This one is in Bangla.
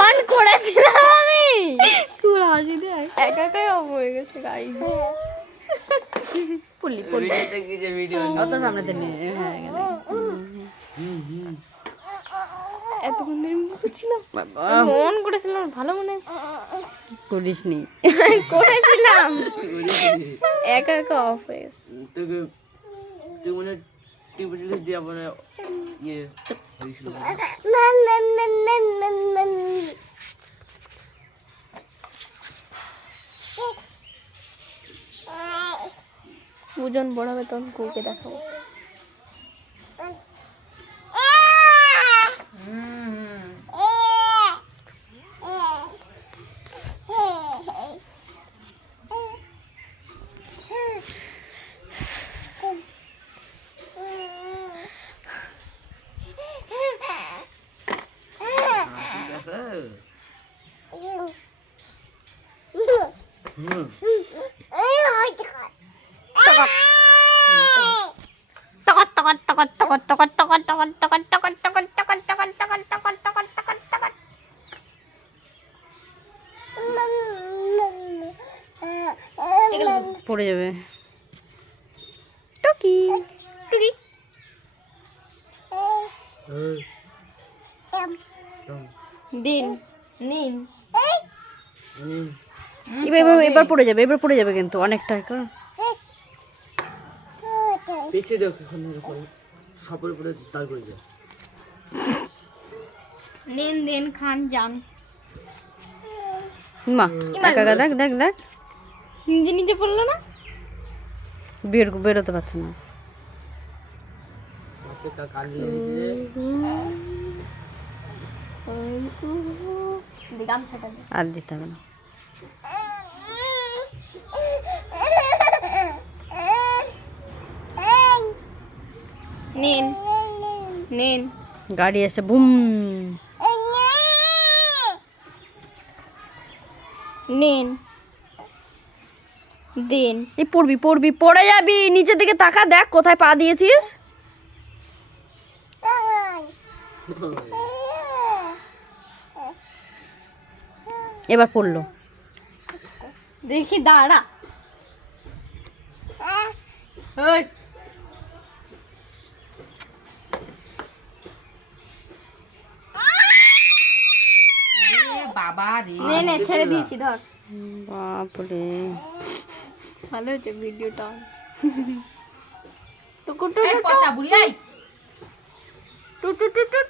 অন করেছিলাম আমি। পুরো হাসি দেয়, একা একাই অফ হয়ে গেছে গাইস। পুলি পুলি অত সামনে দিন। হ্যাঁ এতক্ষণ ধরে করছিলাম, মন করেছিলাম, ভালো মনে করিসনি। করেছিলাম, একা একা অফ হয়ে গেছে। তোকে তুই মনে টিপে দিয়ে মানে ইয়ে হয়েছিল। ওজন বড় হবে তখন কুকে দেখাবো। পড়ে যাবে। টুকি টুকি দিন নিন। এবার পড়ে যাবে, এবার পড়ে যাবে কিন্তু অনেকটা। পিছিয়ে দেখ সপর পরে তার করে যায়। নিন দিন খান যান। মা একা একা দেখ দেখ দেখ, নিজে নিজে পড়লো না, বেরোতে পারছে না। আর দিতে হবে না। নিন নিন। গাড়ি এসে বুম। নিন দিন। এই পড়বি পড়বি, পড়ে যাবি। নিচের দিকে তাকা, দেখ কোথায় পা দিয়েছিস। এবার পড়লো। দেখি দাঁড়া। বাবা রে, নে ছেড়ে দিয়েছি, ধর। বাপরে, ভালো হয়েছে ভিডিওটা। টুকু টু টু টু টু টু টু